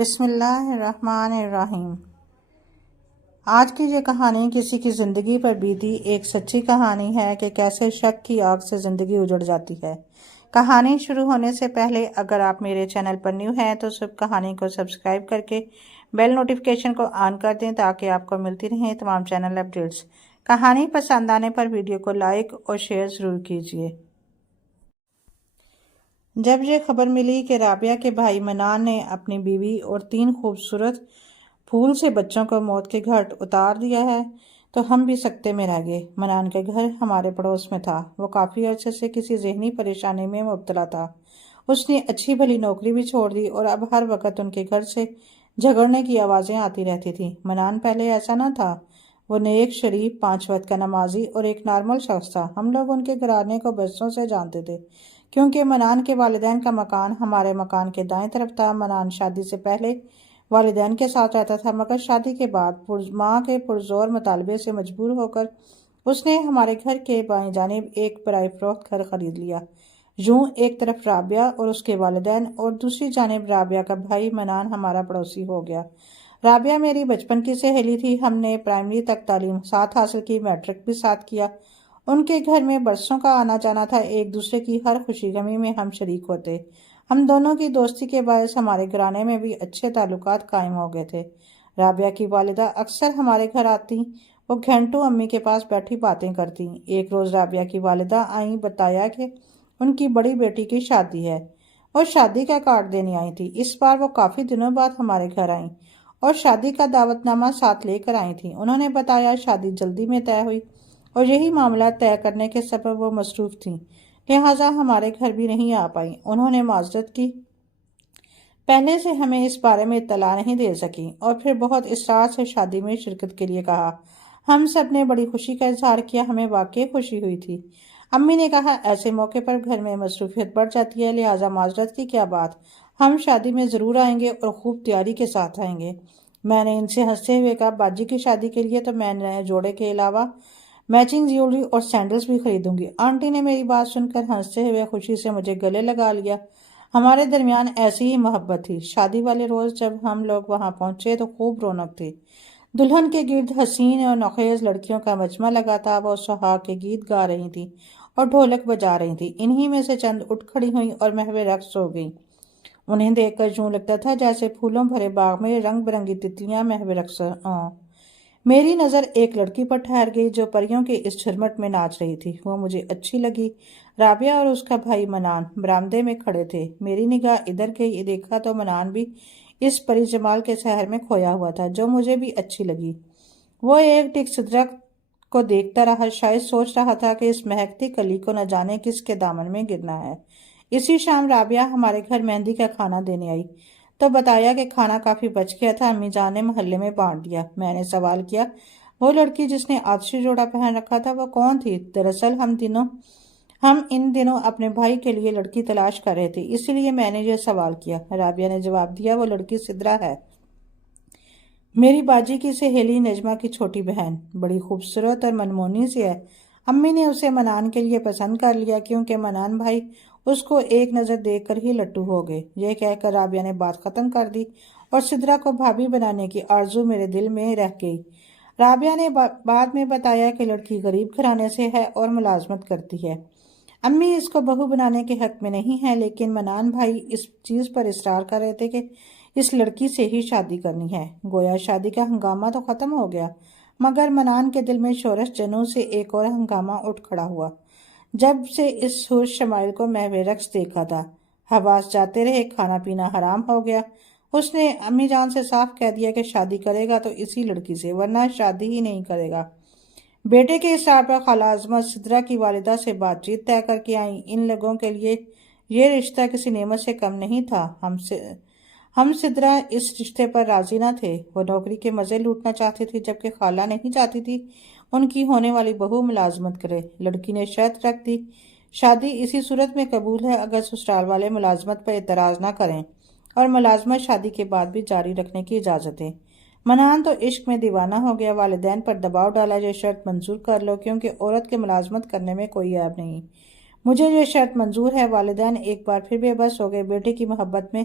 بسم اللہ الرحمن الرحیم۔ آج کی یہ کہانی کسی کی زندگی پر بیتی ایک سچی کہانی ہے کہ کیسے شک کی آگ سے زندگی اجڑ جاتی ہے۔ کہانی شروع ہونے سے پہلے اگر آپ میرے چینل پر نیو ہیں تو سب کہانی کو سبسکرائب کر کے بیل نوٹیفیکیشن کو آن کر دیں تاکہ آپ کو ملتی رہیں تمام چینل اپڈیٹس۔ کہانی پسند آنے پر ویڈیو کو لائک اور شیئر ضرور کیجیے۔ جب یہ خبر ملی کہ رابعہ کے بھائی منان نے اپنی بیوی اور 3 خوبصورت پھول سے بچوں کو موت کے گھاٹ اتار دیا ہے تو ہم بھی سکتے میں رہ گئے۔ منان کا گھر ہمارے پڑوس میں تھا۔ وہ کافی عرصے سے کسی ذہنی پریشانی میں مبتلا تھا۔ اس نے اچھی بھلی نوکری بھی چھوڑ دی اور اب ہر وقت ان کے گھر سے جھگڑنے کی آوازیں آتی رہتی تھیں۔ منان پہلے ایسا نہ تھا۔ وہ نیک، شریف، 5 وقت کا نمازی اور ایک نارمل شخص تھا۔ ہم لوگ ان کے گھرانے کو برسوں سے جانتے تھے کیونکہ منان کے والدین کا مکان ہمارے مکان کے دائیں طرف تھا۔ منان شادی سے پہلے والدین کے ساتھ رہتا تھا مگر شادی کے بعد ماں کے پرزور مطالبے سے مجبور ہو کر اس نے ہمارے گھر کے بائیں جانب ایک برائے فروخت گھر خرید لیا۔ یوں ایک طرف رابعہ اور اس کے والدین اور دوسری جانب رابعہ کا بھائی منان ہمارا پڑوسی ہو گیا۔ رابعہ میری بچپن کی سہیلی تھی۔ ہم نے پرائمری تک تعلیم ساتھ حاصل کی، میٹرک بھی ساتھ کیا۔ ان کے گھر میں برسوں کا آنا جانا تھا۔ ایک دوسرے کی ہر خوشی غمی میں ہم شریک ہوتے۔ ہم دونوں کی دوستی کے باعث ہمارے گھرانے میں بھی اچھے تعلقات قائم ہو گئے تھے۔ رابعہ کی والدہ اکثر ہمارے گھر آتی۔ وہ گھنٹوں امی کے پاس بیٹھی باتیں کرتی۔ ایک روز رابعہ کی والدہ آئیں، بتایا کہ ان کی بڑی بیٹی کی شادی ہے اور شادی کا کارڈ دینے آئی تھی۔ اس بار وہ کافی دنوں بعد ہمارے گھر آئیں اور شادی کا دعوت نامہ ساتھ لے کر آئی تھیں۔ انہوں نے بتایا شادی جلدی میں طے ہوئی اور یہی معاملہ طے کرنے کے سبب وہ مصروف تھیں، لہٰذا ہمارے گھر بھی نہیں آ پائیں۔ انہوں نے معذرت کی، پہلے سے ہمیں اس بارے میں اطلاع نہیں دے سکیں اور پھر بہت اصرار سے شادی میں شرکت کے لیے کہا۔ ہم سب نے بڑی خوشی کا اظہار کیا۔ ہمیں واقعی خوشی ہوئی تھی۔ امی نے کہا ایسے موقع پر گھر میں مصروفیت بڑھ جاتی ہے، لہٰذا معذرت کی کیا بات، ہم شادی میں ضرور آئیں گے اور خوب تیاری کے ساتھ آئیں گے۔ میں نے ان سے ہنستے ہوئے کہا باجی کی شادی کے لیے تو میں نئے جوڑے کے علاوہ میچنگ جیولری اور سینڈلز بھی خریدوں گی۔ آنٹی نے میری بات سن کر ہنستے ہوئے خوشی سے مجھے گلے لگا لیا۔ ہمارے درمیان ایسی ہی محبت تھی۔ شادی والے روز جب ہم لوگ وہاں پہنچے تو خوب رونق تھی۔ دلہن کے گرد حسین اور نوخیز لڑکیوں کا مجمع لگا تھا۔ وہ سہاگ کے گیت گا رہی تھیں اور ڈھولک بجا رہی تھیں۔ انہی میں سے چند اٹھ کھڑی ہوئیں اور محو رقص ہو گئیں۔ انہیں دیکھ کر یوں لگتا تھا جیسے پھولوں بھرے باغ میں رنگ برنگی تتلیاں محو رقص ہوں۔ میری نظر ایک لڑکی پر ٹھہر گئی جو پریوں کے اس جھرمٹ میں ناچ رہی تھی۔ وہ مجھے اچھی لگی۔ رابعہ اور اس کا بھائی منان برآمدے میں کھڑے تھے۔ میری نگاہ ادھر گئی، دیکھا تو منان بھی اس پری جمال کے سحر میں کھویا ہوا تھا جو مجھے بھی اچھی لگی۔ وہ ایک ٹک سدرا کو دیکھتا رہا، شاید سوچ رہا تھا کہ اس مہکتی کلی کو نہ جانے کس کے دامن میں گرنا ہے۔ اسی شام رابعہ ہمارے گھر مہندی کا کھانا دینے آئی تو بتایا کہ کھانا کافی بچ گیا تھا، امی جان نے محلے میں بانٹ دیا۔ میں نے سوال کیا وہ لڑکی جس نے آتشی جوڑا پہن رکھا تھا وہ کون تھی؟ دراصل ہم ان دنوں اپنے بھائی کے لیے لڑکی تلاش کر رہے تھے، اسی لیے میں نے یہ سوال کیا۔ رابعہ نے جواب دیا وہ لڑکی سدرا ہے، میری باجی کی سہیلی نجمہ کی چھوٹی بہن، بڑی خوبصورت اور منمونی سی ہے۔ امی نے اسے منان کے لیے پسند کر لیا کیونکہ منان بھائی اس کو ایک نظر دیکھ کر ہی لٹو ہو گئے۔ یہ کہہ کر رابعہ نے بات ختم کر دی اور سدرا کو بھابھی بنانے کی آرزو میرے دل میں رہ گئی۔ رابعہ نے بعد میں بتایا کہ لڑکی غریب گھرانے سے ہے اور ملازمت کرتی ہے۔ امی اس کو بہو بنانے کے حق میں نہیں ہے، لیکن منان بھائی اس چیز پر اصرار کر رہے تھے کہ اس لڑکی سے ہی شادی کرنی ہے۔ گویا شادی کا ہنگامہ تو ختم ہو گیا مگر منان کے دل میں شورش جنوں سے ایک اور ہنگامہ اٹھ کھڑا ہوا۔ جب سے اس حور شمائل کو محو رقص دیکھا تھا، حواس جاتے رہے، کھانا پینا حرام ہو گیا۔ اس نے امی جان سے صاف کہہ دیا کہ شادی کرے گا تو اسی لڑکی سے، ورنہ شادی ہی نہیں کرے گا۔ بیٹے کے اصرار پر خالہ عظمت سدرا کی والدہ سے بات چیت طے کر کے آئیں۔ ان لوگوں کے لیے یہ رشتہ کسی نعمت سے کم نہیں تھا۔ ہم سدرا اس رشتے پر راضی نہ تھے۔ وہ نوکری کے مزے لوٹنا چاہتی تھی جبکہ خالہ نہیں چاہتی تھی ان کی ہونے والی بہو ملازمت کرے۔ لڑکی نے شرط رکھ دی شادی اسی صورت میں قبول ہے اگر سسرال والے ملازمت پر اعتراض نہ کریں اور ملازمت شادی کے بعد بھی جاری رکھنے کی اجازت دیں۔ منان تو عشق میں دیوانہ ہو گیا، والدین پر دباؤ ڈالا یہ شرط منظور کر لو کیونکہ عورت کے ملازمت کرنے میں کوئی عیب نہیں۔ مجھے یہ شرط منظور ہے۔ والدین ایک بار پھر بے بس ہو گئے۔ بیٹے کی محبت میں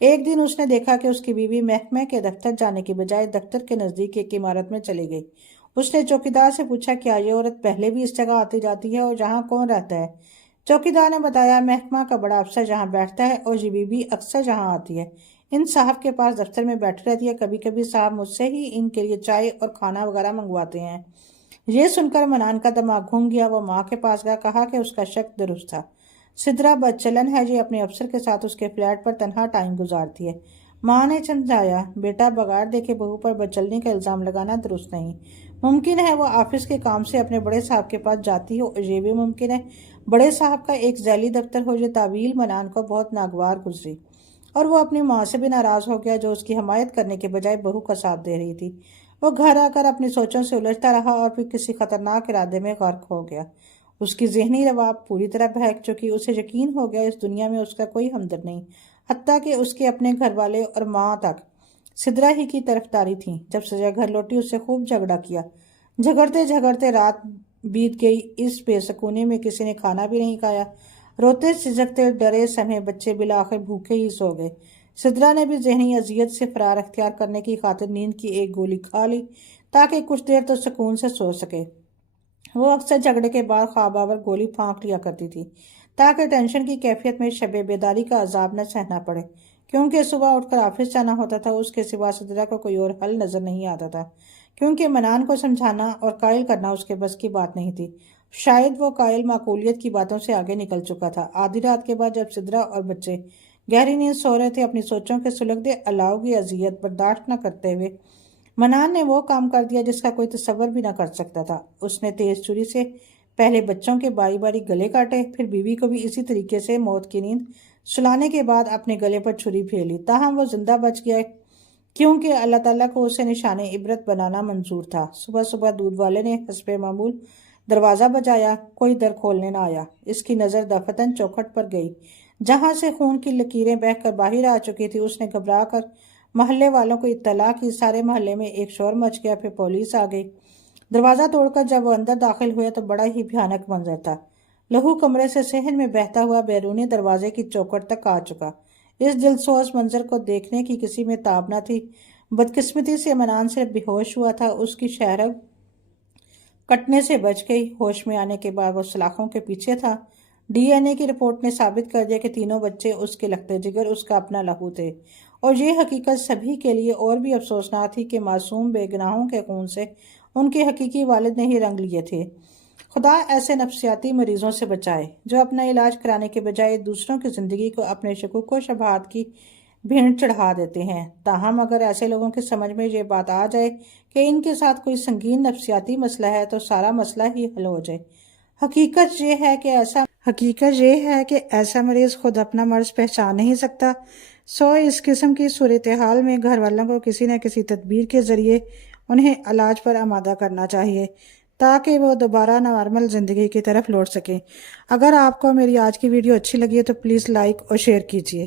ایک دن اس نے دیکھا کہ اس کی بیوی محکمے کے دفتر جانے کی بجائے دفتر کے نزدیک ایک عمارت میں چلی گئی۔ اس نے چوکیدار سے پوچھا کیا یہ عورت پہلے بھی اس جگہ آتی جاتی ہے اور جہاں کون رہتا ہے؟ چوکیدار نے بتایا محکمہ کا بڑا افسر جہاں بیٹھتا ہے اور یہ بیوی اکثر جہاں آتی ہے، ان صاحب کے پاس دفتر میں بیٹھی رہتی ہے، کبھی کبھی صاحب مجھ سے ہی ان کے لیے چائے اور کھانا وغیرہ منگواتے ہیں۔ یہ سن کر منان کا دماغ گھوم گیا، وہ ماں کے پاس گیا، کہا کہ اس کا شک درست تھا، سدرا بدچلن ہے، یہ اپنے افسر کے ساتھ اس کے فلیٹ پر تنہا ٹائم گزارتی ہے۔ ماں نے سمجھایا بیٹا بغیر دیکھے بہو پر بدچلنی کا الزام لگانا درست نہیں، ممکن ہے وہ آفس کے کام سے اپنے بڑے صاحب کے پاس جاتی ہو، اور یہ بھی ممکن ہے بڑے صاحب کا ایک ذیلی دفتر ہو۔ یہ تعویل منان کو بہت ناگوار گزری اور وہ اپنی ماں سے بھی ناراض ہو گیا جو اس کی حمایت کرنے کے بجائے بہو کا ساتھ دے رہی تھی۔ وہ گھر آ کر اپنی سوچوں سے الجھتا رہا اور پھر کسی خطرناک ارادے میں غرق ہو گیا۔ اس کی ذہنی رواب پوری طرح بہک چکی، اسے یقین ہو گیا اس دنیا میں اس کا کوئی ہمدرد نہیں، حتیٰ کہ اس کے اپنے گھر والے اور ماں تک سدرا ہی کی طرفداری تھی۔ جب سجا گھر لوٹی اس سے خوب جھگڑا کیا، جھگڑتے جھگڑتے رات بیت گئی۔ اس بے سکونی میں کسی نے کھانا بھی نہیں کھایا، روتے سجکتے ڈرے سمے بچے بالآخر بھوکے ہی سو گئے۔ سدرا نے بھی ذہنی اذیت سے فرار اختیار کرنے کی خاطر نیند کی ایک گولی کھا لی تاکہ کچھ دیر تو سکون سے سو سکے۔ وہ اکثر جھگڑے کے بعد خواب آور گولی پھونک لیا کرتی تھی تاکہ ٹینشن کی کیفیت میں شب بیداری کا عذاب نہ سہنا پڑے، کیونکہ صبح اٹھ کر آفس جانا ہوتا تھا۔ اس کے سوا سدرا کو کوئی اور حل نظر نہیں آتا تھا، کیونکہ منان کو سمجھانا اور قائل کرنا اس کے بس کی بات نہیں تھی۔ شاید وہ قائل معقولیت کی باتوں سے آگے نکل چکا تھا۔ آدھی رات کے بعد جب سدرا اور بچے گہری نیند سو رہے تھے، اپنی سوچوں کے سلگتے الاؤ کی اذیت برداشت نہ کرتے ہوئے منان نے وہ کام کر دیا جس کا کوئی تصور بھی نہ کر سکتا تھا۔ اس نے تیز چھری سے پہلے بچوں کے باری باری گلے کاٹے، پھر بیوی کو بھی اسی طریقے سے موت کی نیند سلانے کے بعد اپنے گلے پر چھری پھیری۔ تاہم وہ زندہ بچ گیا کیونکہ اللہ تعالیٰ کو اسے نشان عبرت بنانا منظور تھا۔ صبح صبح دودھ والے نے حسب معمول دروازہ بجایا، کوئی در کھولنے نہ آیا۔ اس کی نظر دفتن چوکھٹ پر گئی جہاں سے خون کی لکیریں بہہ کر باہر آ چکی تھی۔ اس نے گھبرا کر محلے والوں کو اطلاع کی، سارے محلے میں ایک شور مچ گیا، پھر پولیس آ گئی۔ دروازہ توڑ کر جب وہ اندر داخل ہوئے تو بڑا ہی بھیانک منظر تھا۔ لہو کمرے سے صحن میں بہتا ہوا بیرونی دروازے کی چوکھٹ تک آ چکا۔ اس دلسوز منظر کو دیکھنے کی کسی میں تاب نہ تھی۔ بدقسمتی سے منان صرف بے ہوش ہوا تھا، اس کی شہرگ کٹنے سے بچ گئی۔ ہوش میں آنے کے بعد وہ سلاخوں کے پیچھے تھا۔ ڈی این اے کی رپورٹ نے ثابت کر دیا کہ تینوں بچے اس کے لخت جگر اس کا اپنا لہو تھے، اور یہ حقیقت سبھی کے لیے اور بھی افسوسناک تھی کہ معصوم بے گناہوں کے خون سے ان کے حقیقی والد نے ہی رنگ لیے تھے۔ خدا ایسے نفسیاتی مریضوں سے بچائے جو اپنا علاج کرانے کے بجائے دوسروں کی زندگی کو اپنے شکوک و شبہات کی بھیڑ چڑھا دیتے ہیں۔ تاہم اگر ایسے لوگوں کی سمجھ میں یہ بات آ جائے کہ ان کے ساتھ کوئی سنگین نفسیاتی مسئلہ ہے تو سارا مسئلہ ہی حل ہو جائے۔ حقیقت یہ ہے کہ ایسا مریض خود اپنا مرض پہچان نہیں سکتا، سو اس قسم کی صورتحال میں گھر والوں کو کسی نہ کسی تدبیر کے ذریعے انہیں علاج پر آمادہ کرنا چاہیے تاکہ وہ دوبارہ نارمل زندگی کی طرف لوٹ سکیں۔ اگر آپ کو میری آج کی ویڈیو اچھی لگی ہے تو پلیز لائک اور شیئر کیجیے۔